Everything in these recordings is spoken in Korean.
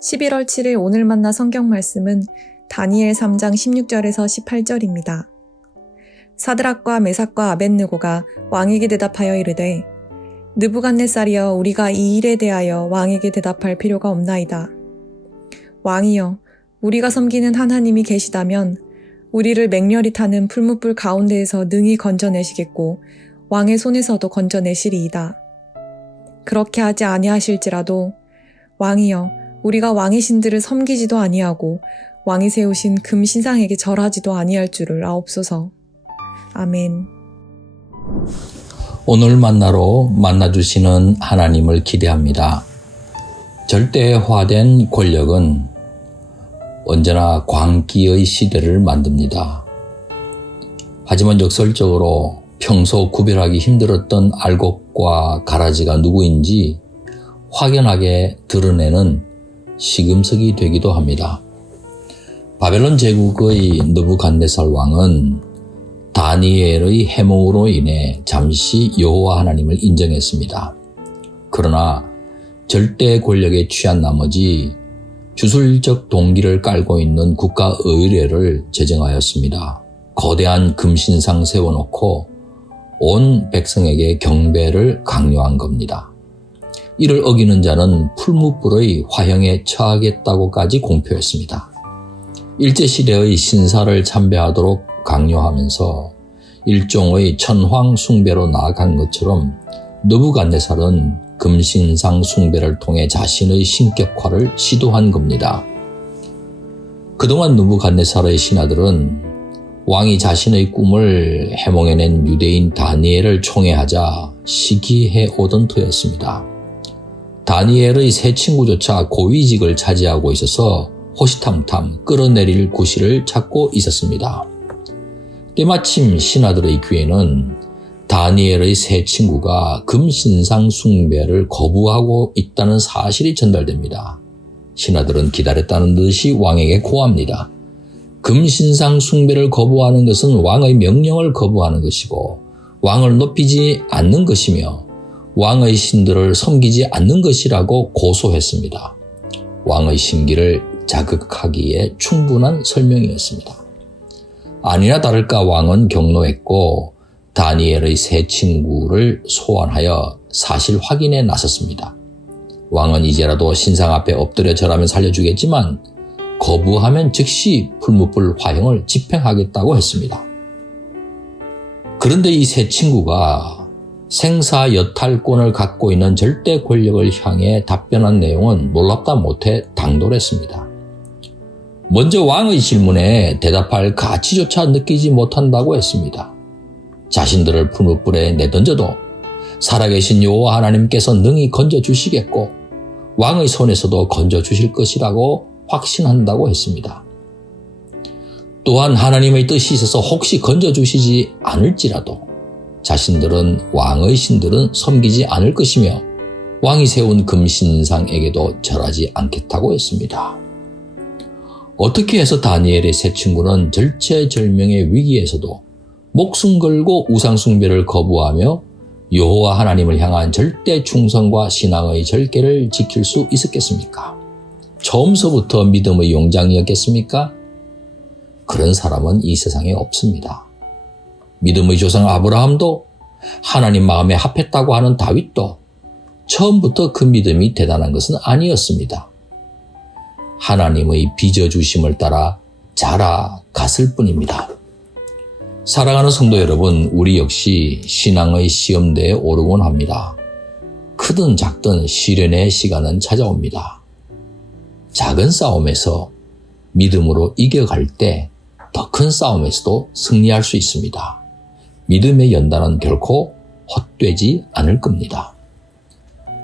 11월 7일 오늘 만나 성경 말씀은 다니엘 3장 16절에서 18절입니다. 사드락과 메삭과 아벳느고가 왕에게 대답하여 이르되 느부갓네살이여 우리가 이 일에 대하여 왕에게 대답할 필요가 없나이다. 왕이여 우리가 섬기는 하나님이 계시다면 우리를 맹렬히 타는 풀무불 가운데에서 능히 건져내시겠고 왕의 손에서도 건져내시리이다. 그렇게 하지 아니하실지라도 왕이여 우리가 왕의 신들을 섬기지도 아니하고 왕이 세우신 금 신상에게 절하지도 아니할 줄을 아옵소서. 아멘. 오늘 만나러 만나주시는 하나님을 기대합니다. 절대화된 권력은 언제나 광기의 시대를 만듭니다. 하지만 역설적으로 평소 구별하기 힘들었던 알곡과 가라지가 누구인지 확연하게 드러내는 시금석이 되기도 합니다. 바벨론 제국의 느부갓네살 왕은 다니엘의 해몽으로 인해 잠시 여호와 하나님을 인정했습니다. 그러나 절대 권력에 취한 나머지 주술적 동기를 깔고 있는 국가 의례를 제정하였습니다. 거대한 금신상 세워놓고 온 백성에게 경배를 강요한 겁니다. 이를 어기는 자는 풀무불의 화형에 처하겠다고까지 공표했습니다. 일제시대의 신사를 참배하도록 강요하면서 일종의 천황 숭배로 나아간 것처럼 느부갓네살은 금신상 숭배를 통해 자신의 신격화를 시도한 겁니다. 그동안 느부갓네살의 신하들은 왕이 자신의 꿈을 해몽해낸 유대인 다니엘을 총애하자 시기해 오던 터였습니다. 다니엘의 세 친구조차 고위직을 차지하고 있어서 호시탐탐 끌어내릴 구실을 찾고 있었습니다. 때마침 신하들의 귀에는 다니엘의 세 친구가 금신상 숭배를 거부하고 있다는 사실이 전달됩니다. 신하들은 기다렸다는 듯이 왕에게 고합니다. 금신상 숭배를 거부하는 것은 왕의 명령을 거부하는 것이고 왕을 높이지 않는 것이며 왕의 신들을 섬기지 않는 것이라고 고소했습니다. 왕의 심기를 자극하기에 충분한 설명이었습니다. 아니나 다를까 왕은 경노했고 다니엘의 세 친구를 소환하여 사실 확인에 나섰습니다. 왕은 이제라도 신상 앞에 엎드려 절하면 살려주겠지만 거부하면 즉시 풀무불 화형을 집행하겠다고 했습니다. 그런데 이 세 친구가 생사여탈권을 갖고 있는 절대 권력을 향해 답변한 내용은 놀랍다 못해 당돌했습니다. 먼저 왕의 질문에 대답할 가치조차 느끼지 못한다고 했습니다. 자신들을 풀무불에 내던져도 살아계신 여호와 하나님께서 능히 건져주시겠고 왕의 손에서도 건져주실 것이라고 확신한다고 했습니다. 또한 하나님의 뜻이 있어서 혹시 건져주시지 않을지라도 자신들은 왕의 신들은 섬기지 않을 것이며 왕이 세운 금신상에게도 절하지 않겠다고 했습니다. 어떻게 해서 다니엘의 세 친구는 절체절명의 위기에서도 목숨 걸고 우상숭배를 거부하며 여호와 하나님을 향한 절대 충성과 신앙의 절개를 지킬 수 있었겠습니까? 처음서부터 믿음의 용장이었겠습니까? 그런 사람은 이 세상에 없습니다. 믿음의 조상 아브라함도 하나님 마음에 합했다고 하는 다윗도 처음부터 그 믿음이 대단한 것은 아니었습니다. 하나님의 빚어주심을 따라 자라갔을 뿐입니다. 사랑하는 성도 여러분, 우리 역시 신앙의 시험대에 오르곤 합니다. 크든 작든 시련의 시간은 찾아옵니다. 작은 싸움에서 믿음으로 이겨갈 때 더 큰 싸움에서도 승리할 수 있습니다. 믿음의 연단은 결코 헛되지 않을 겁니다.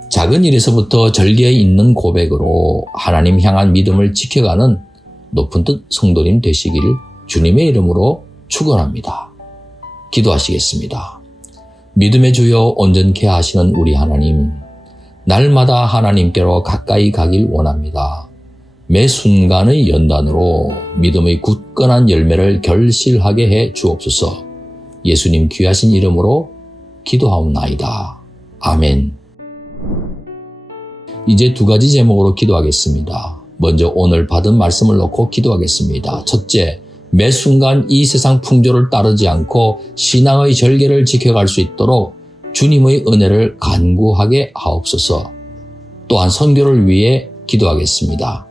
작은 일에서부터 절개에 있는 고백으로 하나님 향한 믿음을 지켜가는 높은 뜻 성도님 되시기를 주님의 이름으로 축원합니다. 기도하시겠습니다. 믿음의 주여 온전케 하시는 우리 하나님, 날마다 하나님께로 가까이 가길 원합니다. 매 순간의 연단으로 믿음의 굳건한 열매를 결실하게 해 주옵소서. 예수님 귀하신 이름으로 기도하옵나이다. 아멘. 이제 두 가지 제목으로 기도하겠습니다. 먼저 오늘 받은 말씀을 놓고 기도하겠습니다. 첫째, 매 순간 이 세상 풍조를 따르지 않고 신앙의 절개를 지켜갈 수 있도록 주님의 은혜를 간구하게 하옵소서. 또한 선교를 위해 기도하겠습니다.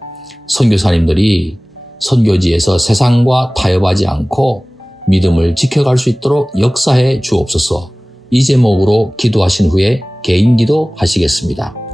선교사님들이 선교지에서 세상과 타협하지 않고 믿음을 지켜갈 수 있도록 역사해 주옵소서. 이 제목으로 기도하신 후에 개인 기도 하시겠습니다.